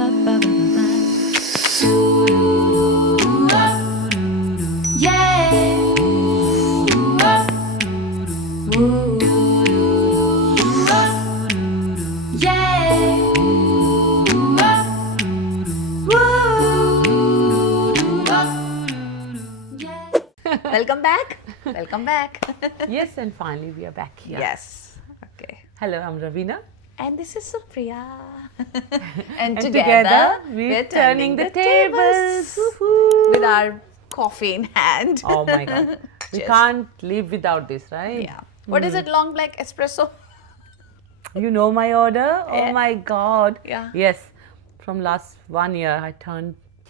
Welcome back. Welcome back. Yes, and finally we are back here. Yes. Okay. Hello, I'm Ravina. And this is Supriya. and together we're turning the tables. Woohoo. With our coffee in hand. Oh my God. We Cheers. can't live without this, right? Yeah. What is it? Long black espresso? You know my order? Yeah. Oh my God. Yeah. Yes. From last 1 year, I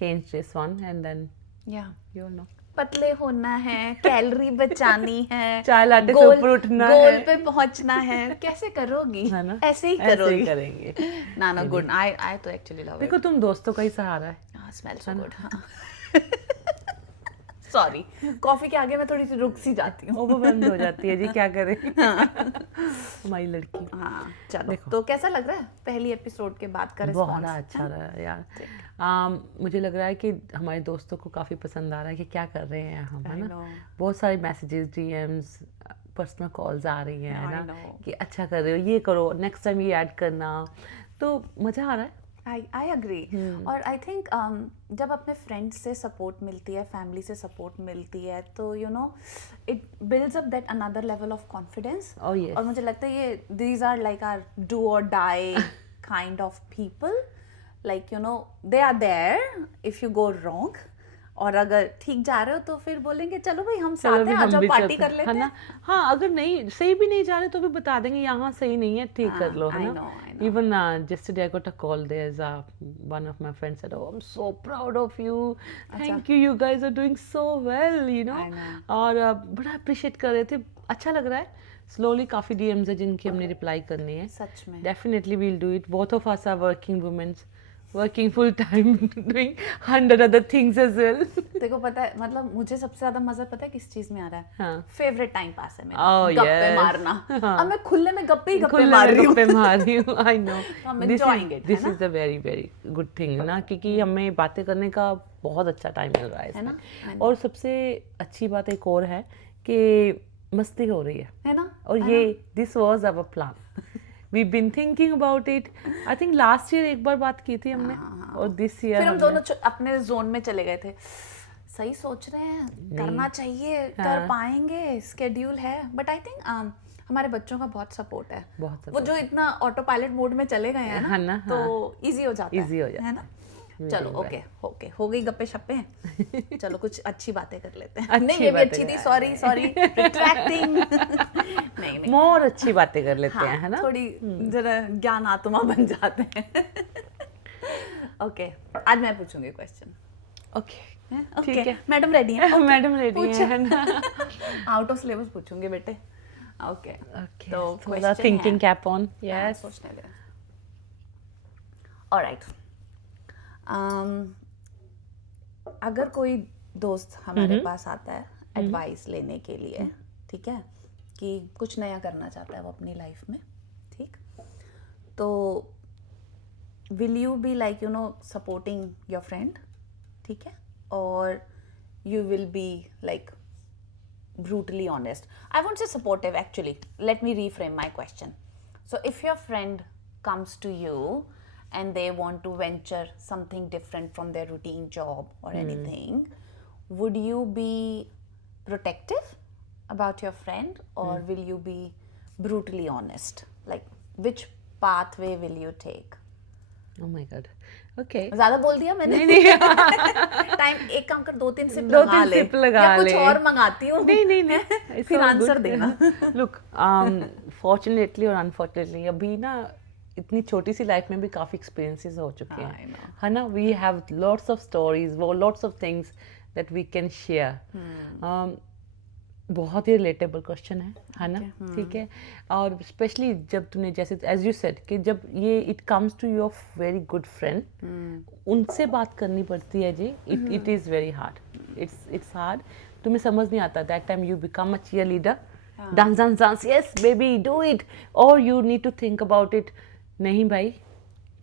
changed this one, and then Yeah. you'll know. पतले होना है, calorie बचानी है, चाय latte से ऊपर उठना है, गोल पे पहुंचना है. कैसे करोगी? है ना? ऐसे ही ऐसे करोगी. ही करेंगे. ना गुड. I तो actually love it. देखो तुम दोस्तों का ही सहारा है. Smells so good. Sorry, coffee के आगे मैं थोड़ी सी रुक सी जाती हूँ. ओवरवेल्म्ड हो जाती है जी, क्या करें. हमारी लड़की. हाँ, चलो. तो कैसा लग रहा है पहली एपिसोड के बाद का रिस्पॉन्स? बहुत अच्छा रहा यार. मुझे लग रहा है कि हमारे दोस्तों को काफ़ी पसंद आ रहा है कि क्या कर रहे हैं हम, है ना. बहुत सारे मैसेजेस, डीएम्स, पर्सनल कॉल्स आ रही हैं, है ना, कि अच्छा कर रहे हो, ये करो, नेक्स्ट टाइम ये ऐड करना. तो मज़ा आ रहा है. I agree. और आई थिंक जब अपने फ्रेंड्स से सपोर्ट मिलती है, फैमिली से सपोर्ट मिलती है, तो you know it builds up that another level of confidence. और मुझे लगता है ये these are like are do or die kind of people. Like you know they are there if you go wrong, और अगर ठीक जा रहे हो तो फिर बोलेंगे चलो भाई हम साथ हैं, आज पार्टी कर लेते हैं. हाँ, अगर नहीं सही भी नहीं जा रहे तो भी बता देंगे यहाँ सही नहीं है, ठीक कर लो, है ना. Even yesterday I got a call. There's one of my friends said, "Oh, I'm so proud of you. Thank you. You guys are doing so well, you know." और बड़ा अप्रिशिएट कर रहे थे. अच्छा लग रहा है. स्लोली काफ़ी DMs है जिनकी हमने रिप्लाई करनी है. सच में. Definitely we'll do it. Both of us are working women. Working full time, doing 100 other things as well. देखो पता है, मतलब मुझे सबसे ज्यादा मजा पता है किस चीज में आ रहा है? हाँ. फेवरेट टाइम पास है मेरा. Oh, गप्पे yes. मारना. हाँ. अब मैं खुले में गप्पे मार रही हूँ. I know. I'm enjoying it. This is a very very good thing ना, क्योंकि हमें बातें करने का बहुत अच्छा टाइम मिल रहा है इसमें. और सबसे अच्छी बात एक और है कि मस्ती हो रही है ना. और ये this was our plan. We've been thinking about it. I think last year एक बार बात की थी हमने, और this year फिर हम दोनों अपने जोन में चले गए थे. सही सोच रहे हैं, करना चाहिए, कर पाएंगे, स्केड्यूल है. बट आई थिंक हमारे बच्चों का बहुत सपोर्ट है. वो जो इतना ऑटो पायलट मोड में चले गए हैं ना, तो इजी हो जाता है ना. चलो ओके हो गई गप्पे शप्पे. चलो कुछ अच्छी बातें कर लेते हैं. नहीं, ये भी अच्छी थी. Sorry retracting. नहीं मोर अच्छी बातें कर लेते हैं, है ना. थोड़ी जरा ज्ञान आत्मा बन जाते हैं. ओके, आज मैं पूछूंगी क्वेश्चन. ओके, ठीक है. मैडम रेडी है? मैडम रेडी है ना. आउट ऑफ सिलेबस पूछूंगी बेटे. ओके, तो थोड़ा थिंकिंग कैप ऑन. यस, सोचने दे. ऑलराइट. अगर कोई दोस्त हमारे पास आता है एडवाइस लेने के लिए, ठीक है, कि कुछ नया करना चाहता है वो अपनी लाइफ में, ठीक, तो will you be like you no supporting your friend, ठीक है, और you will be like brutally honest? I won't say supportive actually. Let me reframe my question. So if your friend comes to you and they want to venture something different from their routine job or anything, would you be protective about your friend, or will you be brutally honest? Like, which pathway will you take? Oh my God. Okay. ज्यादा बोल दिया मैंने. नहीं. Time एक काम कर, 2-3 SIP लगा ले, या कुछ और मंगाती हूँ. नहीं. फिर आंसर देना. Look, fortunately और unfortunately अभी ना इतनी छोटी सी लाइफ में भी काफ़ी एक्सपीरियंसेस हो चुके हैं, है ना. We have lots of stories, lots of things that we can share. बहुत ही रिलेटेबल क्वेश्चन है ना. ठीक है. और स्पेशली जब तूने जैसे एज यू सेड कि जब ये it comes to your very good friend, उनसे बात करनी पड़ती है जी. It is very hard. It's hard. तुम्हें समझ नहीं आता. That time you become a cheerleader. Dance, yes baby do it, और you need to think about it. नहीं भाई,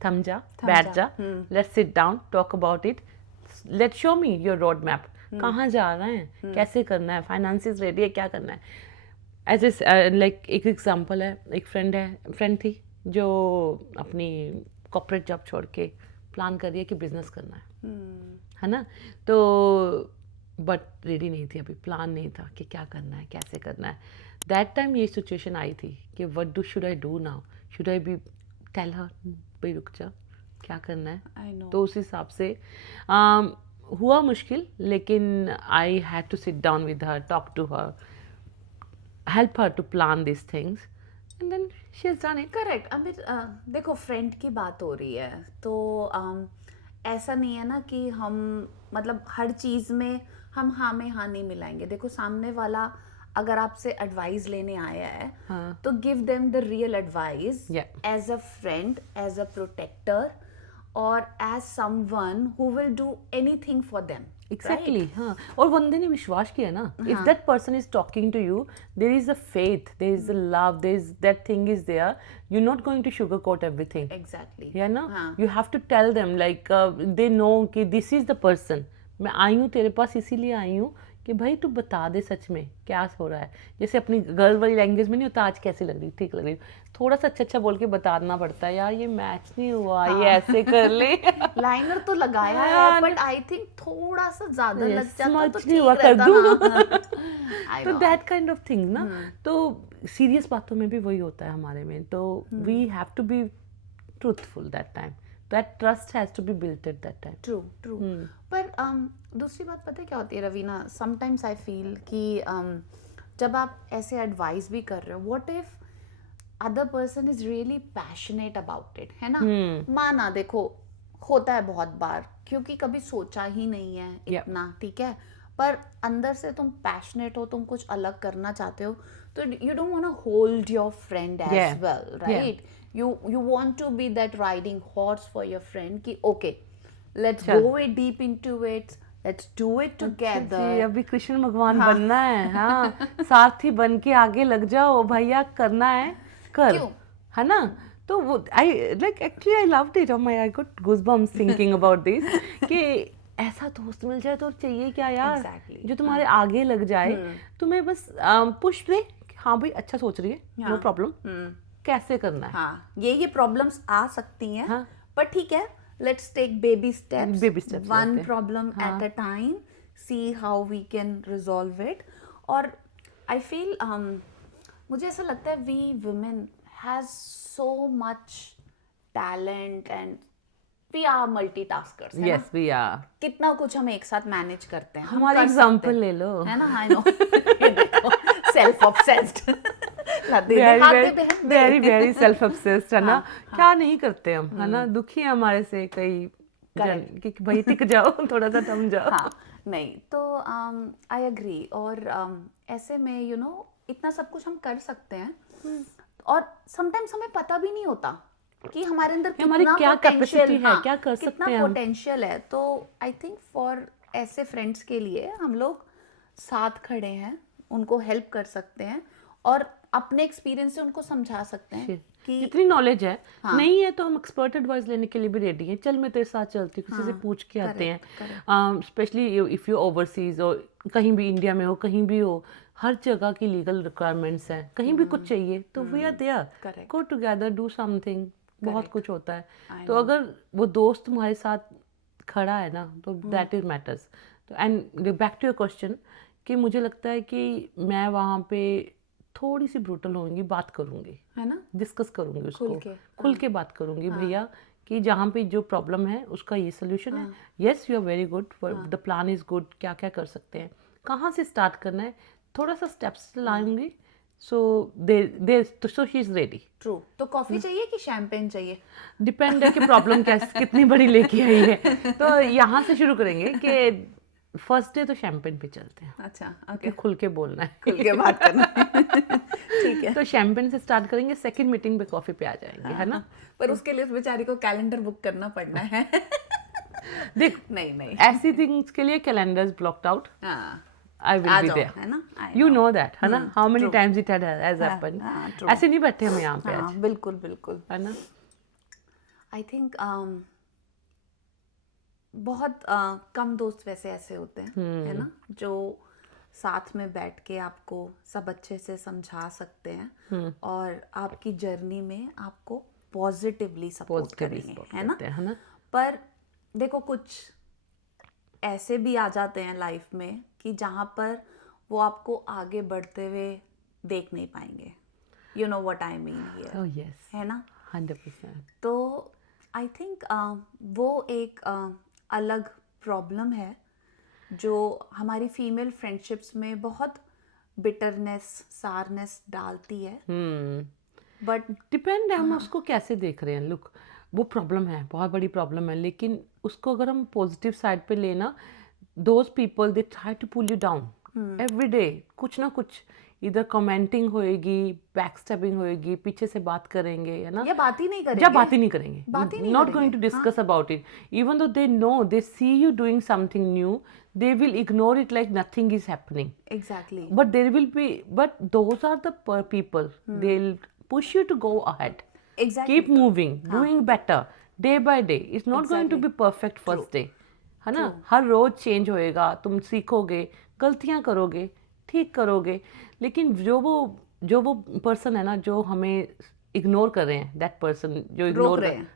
थम जा, बैठ जा, let's sit down, talk about it, let show me your road map, कहाँ जा रहे हैं, कैसे करना है, फाइनेंसिस रेडी है, क्या करना है. एज ए लाइक एक एग्जांपल है, एक फ्रेंड थी जो अपनी कॉर्पोरेट जॉब छोड़ के प्लान कर रही है कि बिजनेस करना है ना, तो बट रेडी नहीं थी, अभी प्लान नहीं था कि क्या करना है, कैसे करना है. दैट टाइम ये सिचुएशन आई थी कि what should I do now, should I be tell her भाई रुक जा, क्या करना है. तो उस हिसाब से हुआ मुश्किल, लेकिन I had to sit down with her, talk to her, help her to plan this things, and then she has done it. Correct. Amit, देखो फ्रेंड की बात हो रही है तो ऐसा नहीं है ना कि हम मतलब हर चीज़ में हम हाँ में हाँ नहीं मिलाएंगे. देखो सामने वाला अगर आपसे एडवाइस लेने आया है तो give them the real advice as a friend, as a protector और as someone who will do anything for them. Exactly, हाँ. और बंदे ने विश्वास किया ना, if that person is talking to you, there is a faith, there is a love, there is that thing is there, you're not going to sugarcoat everything. Exactly. Yeah, no? You have to tell them like they know कि this is the person. मैं आई हूँ तेरे पास इसीलिए आई हूँ कि भाई तू बता दे सच में क्या हो रहा है. जैसे अपनी गर्ल वाली लैंग्वेज में नहीं होता, आज कैसी लग रही, ठीक लग रही, थोड़ा सा अच्छा बोल के बताना पड़ता है, यार ये मैच नहीं हुआ, ये ऐसे कर ले. लाइनर तो लगाया है बट आई थिंक थोड़ा सा ज्यादा लग जाता तो ठीक हुआ कर दूं. तो दैट काइंड ऑफ थिंग ना. तो सीरियस बातों में भी वही होता है हमारे में. तो we have to be truthful that time. That trust has to be built at that time. True. पर दूसरी बात पता है क्या होती है रवीना, sometimes I feel कि जब आप ऐसे एडवाइस भी कर रहे हो, what if other person is really passionate about it, है ना. माना देखो होता है बहुत बार क्योंकि कभी सोचा ही नहीं है इतना, ठीक है, पर अंदर से तुम पैशनेट हो, तुम कुछ अलग करना चाहते हो, तो you don't want to hold your friend as well, right? You want to be that riding horse for your friend कि okay, let's go it deep into it, let's do it together. अभी कृष्ण भगवान बनना है, हाँ. सारथी बन के आगे लग जाओ भैया, करना है कर, है ना. तो वो I like actually I loved it. I got goosebumps thinking about this कि ऐसा दोस्त मिल जाए तो चाहिए क्या यार. exactly. जो तुम्हारे आगे लग जाए, तुम्हें बस पुश दे, हाँ भाई अच्छा सोच रही है, नो प्रॉब्लम, कैसे करना है. हाँ, ये प्रॉब्लम्स आ सकती हैं, पर ठीक है, let's take baby steps, one problem at a time, see how we can resolve it. और आई फील मुझे ऐसा लगता है we women has so much talent and we are multitaskers. Yes we are. कितना कुछ हम एक साथ मैनेज करते हैं. हमारा एग्जांपल ले लो, है ना. I know. Self obsessed, very self obsessed, है ना. क्या नहीं करते हम, है ना. दुखी है हमारे से कई जन कि भाई टिक जाओ, थोड़ा सा थम जाओ. हाँ, नहीं तो आई एग्री. और ऐसे में यू नो इतना सब कुछ हम कर सकते हैं और समटाइम्स हमें पता भी नहीं होता कि हमारे अंदर कितना क्या कैपेसिटी है, क्या कर सकते हैं, कितना पोटेंशियल है. तो आई थिंक फॉर ऐसे फ्रेंड्स के लिए हम लोग साथ खड़े हैं, उनको हेल्प कर सकते हैं और अपने एक्सपीरियंस से उनको समझा सकते हैं कि जितनी नॉलेज है. नहीं है तो हम एक्सपर्ट एडवाइस लेने के लिए भी रेडी हैं. चल मैं तेरे साथ चलती हूँ, किसी से पूछ के आते हैं. स्पेशली इफ यू ओवरसीज और कहीं भी इंडिया में हो, कहीं भी हो, हर जगह की लीगल रिक्वायरमेंट्स हैं. कहीं भी कुछ चाहिए तो we are there, go together, do something. बहुत कुछ होता है. तो अगर वो दोस्त तुम्हारे साथ खड़ा है ना, तो that is matters. And back to your question कि मुझे लगता है कि मैं वहाँ पे थोड़ी सी ब्रूटल होंगी, बात करूँगी, है ना, डिस्कस करूँगी उसको, खुल के बात करूँगी. भैया कि जहाँ पे जो प्रॉब्लम है उसका ये सोल्यूशन है. Yes you are very good, the plan is good, क्या क्या कर सकते हैं, कहाँ से स्टार्ट करना है, थोड़ा सा स्टेप्स लाऊंगी. So so she is ready. True. तो कॉफी चाहिए कि शैम्पेन चाहिए, डिपेंड है कि प्रॉब्लम कितनी बड़ी लेके आई है. तो यहाँ से शुरू करेंगे कि फर्स्ट डे तो शैम्पेन पे चलते हैं. अच्छा, ओके. खुल के बोलना है, खुल के बात करना है. ठीक है. तो शैम्पेन से स्टार्ट करेंगे, सेकंड मीटिंग पे कॉफी पे आ जाएंगे, है ना. पर उसके लिए उस बेचारी को कैलेंडर बुक करना पड़ना है. देख, नहीं ऐसी थिंग्स के लिए calendars blocked out. I will be there, है ना. You know that, है ना. How many times it has happened. ऐसे नहीं बैठे हम यहाँ पे. बिल्कुल, है ना. आई थिंक बहुत कम दोस्त वैसे ऐसे होते हैं, है ना, जो साथ में बैठ के आपको सब अच्छे से समझा सकते हैं और आपकी जर्नी में आपको पॉजिटिवली सपोर्ट करेंगे, है ना। पर देखो कुछ ऐसे भी आ जाते हैं लाइफ में कि जहाँ पर वो आपको आगे बढ़ते हुए देख नहीं पाएंगे, you know what I mean here, है ना, 100%। तो आई थिंक वो एक अलग प्रॉब्लम है जो हमारी फीमेल फ्रेंडशिप्स में बहुत बिटरनेस, सारनेस डालती है। बट डिपेंड है हम उसको कैसे देख रहे हैं। लुक, वो प्रॉब्लम है, बहुत बड़ी प्रॉब्लम है, लेकिन उसको अगर हम पॉजिटिव साइड पे लेना, those people they try to pull you down every day, कुछ ना कुछ, इधर कमेंटिंग होएगी, बैक स्टेपिंग होएगी, पीछे से बात करेंगे, है ना, या बात ही नहीं करेंगे, not going to discuss about it, even though they know, they see you doing something new, they will ignore it like nothing is happening. Exactly. But there will be, but those are the people, they'll push you to go ahead. Exactly. Keep moving, doing better day by day. It's not going to be perfect first day, है ना, हर रोज change होएगा, तुम सीखोगे, गलतियां करोगे, ठीक करोगे, लेकिन जो वो पर्सन है ना जो हमें इग्नोर कर रहे हैं, दैट पर्सन जो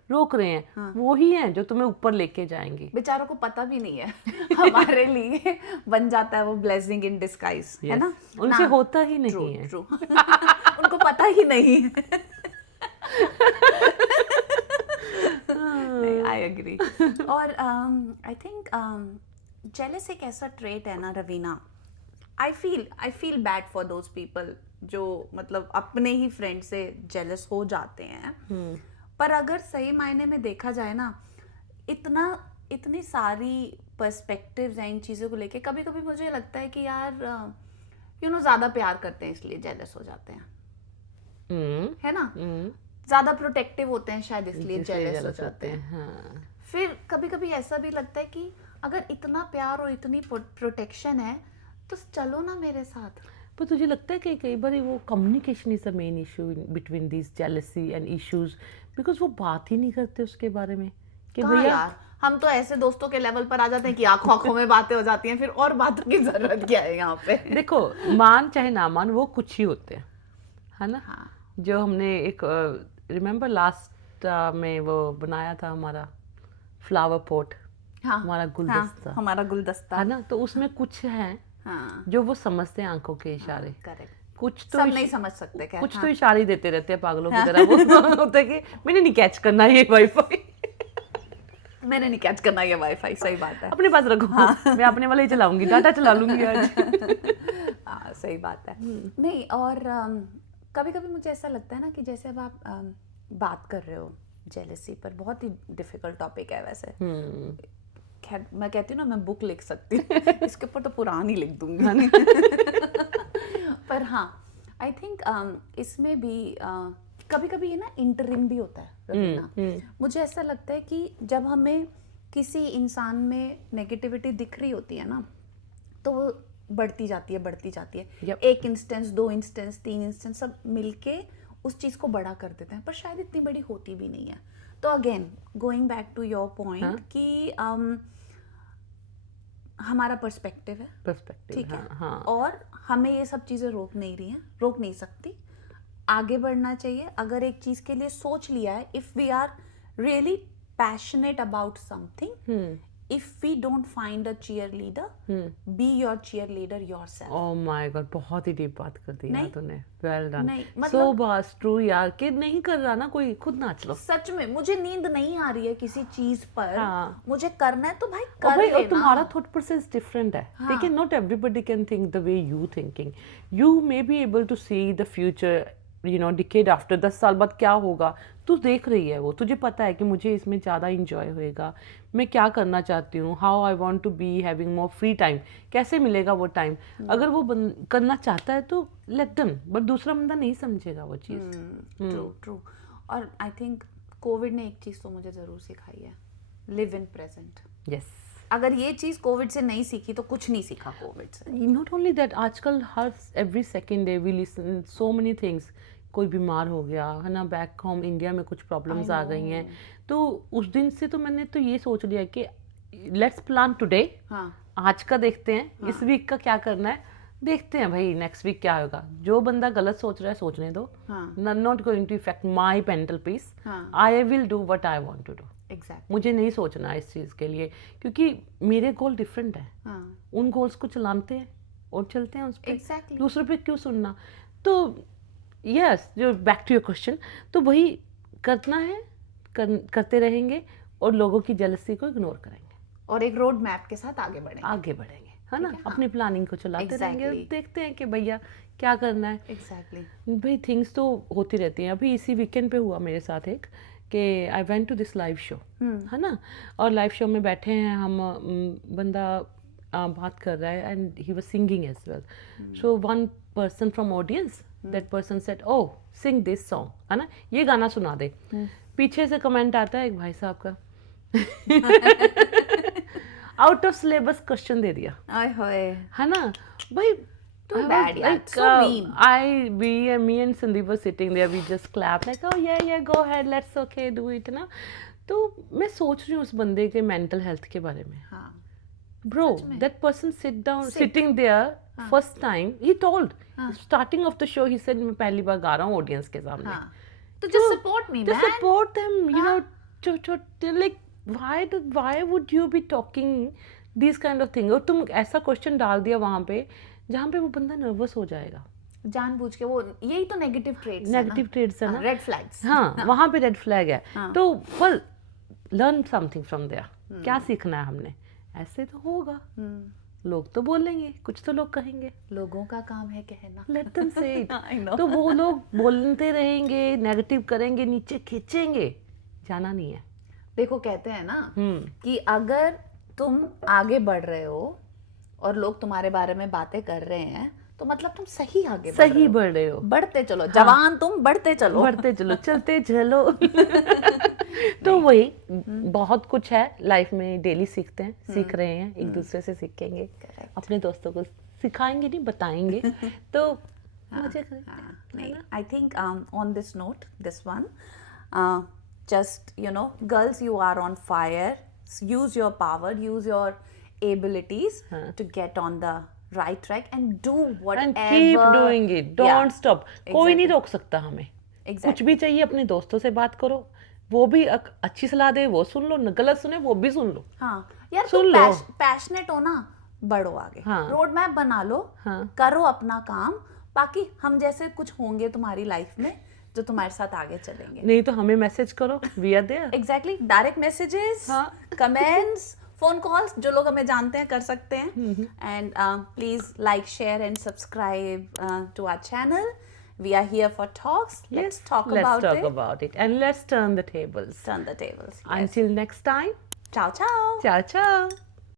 रोक रहे हैं, वो ही है जो तुम्हें ऊपर लेके जाएंगे। बेचारों को पता भी नहीं है हमारे लिए बन जाता है वो ब्लेसिंग इन डिस्गाइज, है ना, उनसे होता ही नहीं है। ट्रू उनको पता ही नहीं है। I agree. और आई थिंक जेलस एक ऐसा ट्रेट है ना Raveena, I feel bad for those people जो मतलब अपने ही फ्रेंड से जेलस हो जाते हैं। पर अगर सही मायने में देखा जाए ना, इतनी सारी पर्सपेक्टिव्स हैं इन चीज़ों को लेके, कभी कभी मुझे लगता है कि यार ज़्यादा प्यार करते हैं इसलिए जेलस हो जाते हैं, है ना, ज़्यादा प्रोटेक्टिव होते हैं शायद इसलिए जेलस हो जाते हैं। फिर कभी कभी ऐसा भी लगता है कि अगर इतना प्यार और इतनी प्रोटेक्शन है तो चलो ना मेरे साथ। पर तुझे लगता है कि कई बार वो communication is the main issue between this jealousy and issues, because वो बात ही नहीं करते उसके बारे में कि भैया यार हम तो ऐसे दोस्तों के लेवल पर आ जाते हैं कि आंखों आंखों में बातें हो जाती हैं, फिर और बातों की जरूरत क्या है यहाँ पे। देखो, मान चाहे ना मान, वो कुछ ही होते हैं, है ना। हाँ। जो हमने एक रिमेम्बर लास्ट में वो बनाया था हमारा फ्लावर पॉट, हमारा गुलदस्ता, हमारा गुलदस्ता, है ना, तो उसमें कुछ है जो वो समझते हैं आंखों के इशारे। करेक्ट। कुछ तो सब नहीं समझ सकते क्या, कुछ तो इशारे देते रहते हैं पागलों की तरह। वो होता है कि मैंने नहीं कैच करना ये वाईफाई, मैंने नहीं कैच करना ये वाईफाई। सही बात है, अपने पास रखो। मैं अपने वाले ही चलाऊंगी, डाटा चला लूंगी आज। सही बात है। नहीं, और कभी कभी मुझे ऐसा लगता है ना कि जैसे अब आप बात कर रहे हो जेलसी पर, बहुत ही डिफिकल्ट टॉपिक है वैसे। खैर मैं कहती हूँ ना, मैं बुक लिख सकती हूँ इसके ऊपर, तो पुरानी लिख दूंगी। पर हाँ, आई थिंक इसमें भी कभी कभी ये ना इंटरिम भी होता है रवीना। मुझे ऐसा लगता है कि जब हमें किसी इंसान में नेगेटिविटी दिख रही होती है ना, तो वो बढ़ती जाती है। Yep. 1 इंस्टेंस, 2 इंस्टेंस, 3 इंस्टेंस सब मिलके उस चीज़ को बड़ा कर देते हैं, पर शायद इतनी बड़ी होती भी नहीं है। तो again going back to your point कि हमारा पर्सपेक्टिव है, ठीक है, और हमें ये सब चीज़ें रोक नहीं सकती, आगे बढ़ना चाहिए। अगर एक चीज़ के लिए सोच लिया है, if we are really passionate about something, if we don't find a cheerleader, be your cheerleader yourself. Oh my God, बहुत ही डीप बात कर दी यार तूने। Well done. मतलब So बस ट्रू यार, कि नहीं कर रहा ना कोई, खुद नाच लो। सच में मुझे नींद नहीं आ रही है किसी चीज पर, मुझे करना है तो भाई कर लेना। और तुम्हारा थॉट प्रोसेस डिफरेंट है, ठीक है। Not everybody can think the way you thinking. You may be able to see the future, you know, decade after, 10 साल बाद क्या होगा, तू देख रही है वो, तुझे पता है कि मुझे इसमें ज़्यादा इंजॉय होएगा, मैं क्या करना चाहती हूँ, how I want to be having more free time, कैसे मिलेगा वो टाइम। अगर वो करना चाहता है तो लेट देम, बट दूसरा बंदा नहीं समझेगा वो चीज़। ट्रू। और आई थिंक कोविड ने एक चीज़ तो मुझे ज़रूर सिखाई है, लिव इन प्रेजेंट। यस, अगर ये चीज़ कोविड से नहीं सीखी तो कुछ नहीं सीखा कोविड से। नॉट ओनली दैट, आजकल हर every second day we listen so many things कोई बीमार हो गया है ना, बैक होम इंडिया में कुछ प्रॉब्लम्स आ गई हैं, तो उस दिन से तो मैंने तो ये सोच लिया कि लेट्स प्लान टुडे, आज का देखते हैं, इस वीक का क्या करना है, देखते हैं भाई नेक्स्ट वीक क्या होगा। जो बंदा गलत सोच रहा है सोचने दो, not going to effect my mental peace, I will do what I want to do. मुझे नहीं सोचना इस चीज़ के लिए, क्योंकि मेरे गोल डिफरेंट है। उन गोल्स को चलाते हैं और चलते हैं उस पर, दूसरों पे क्यों सुनना। तो यस, जो बैक टू योर क्वेश्चन, तो वही करना है, करते रहेंगे और लोगों की जेलसी को इग्नोर करेंगे और एक रोड मैप के साथ आगे बढ़ेंगे, है ना, अपनी प्लानिंग को चलाते रहेंगे और देखते हैं कि भैया क्या करना है। भाई थिंग्स तो होती रहती हैं। अभी इसी वीकेंड पे हुआ मेरे साथ एक कि I went to this live show, है ना, और लाइव शो में बैठे हैं हम, बंदा बात कर रहा है and he was singing as well, so one person from audience, that person said oh sing this song, है ना, ये गाना सुना दे। पीछे से कमेंट आता है एक भाई साहब का, आउट ऑफ सिलेबस क्वेश्चन दे दिया, है ना भाई। Me and Sandeep were sitting there, we just clapped like, oh yeah, go ahead, let's okay, do it, ना। तो मैं सोच रही हूँ उस बंदे के मेंटल हेल्थ के बारे में। Bro, that person sitting there first time, he told, starting of the show, he said मैं पहली बार गा रहा हूँ ऑडियंस के सामने। तो just support me, man. Just support them, you know, like why would you be talking these kind of things? और तुम ऐसा क्वेश्चन डाल दिया वहाँ पे जहाँ पे वो बंदा नर्वस हो जाएगा जानबूझ के। वो यही तो नेगेटिव ट्रेड्स है ना, रेड फ्लैग्स। हाँ, वहाँ पे रेड फ्लैग है। तो well, learn something from there. क्या सीखना है हमने? ऐसे तो होगा, लोग तो बोलेंगे, कुछ तो लोग कहेंगे, लोगों का काम है कहना, let them say it. तो वो लोग बोलते रहेंगे, नेगेटिव करेंगे, नीचे खींचेंगे, जाना नहीं है। देखो कहते हैं ना कि अगर तुम आगे बढ़ रहे हो और लोग तुम्हारे बारे में बातें कर रहे हैं तो मतलब तुम सही बढ़ रहे हो। बढ़ते चलो, जवान तुम बढ़ते चलो, चलते चलो। तो वही बहुत कुछ है लाइफ में, डेली सीखते हैं, सीख रहे हैं, एक दूसरे से सीखेंगे, अपने दोस्तों को सिखाएंगे, नहीं बताएंगे, तो मजे करेंगे। I think on this note, this one, just girls, you are on fire, use your power, use your abilities to get on the right track and do whatever, and keep doing it, don't stop. कोई नहीं रोक सकता हमें। कुछ भी चाहिए अपने दोस्तों से बात करो, वो भी अच्छी सलाह दे वो सुन लो, गलत सुने वो भी सुन लो। यार तुम पैशनेट हो ना, बढ़ो आगे, रोड मैप बना लो, करो अपना काम, बाकी हम जैसे कुछ होंगे तुम्हारी लाइफ में जो तुम्हारे साथ आगे चलेंगे। नहीं तो हमें मैसेज करो, we are there. Exactly, direct messages, comments, phone calls, जो लोग हमें जानते हैं कर सकते हैं। And please like, share and subscribe to our channel. We are here for talks. Let's talk about it and let's turn the tables. Yes. Until next time. Ciao, ciao. Ciao, ciao.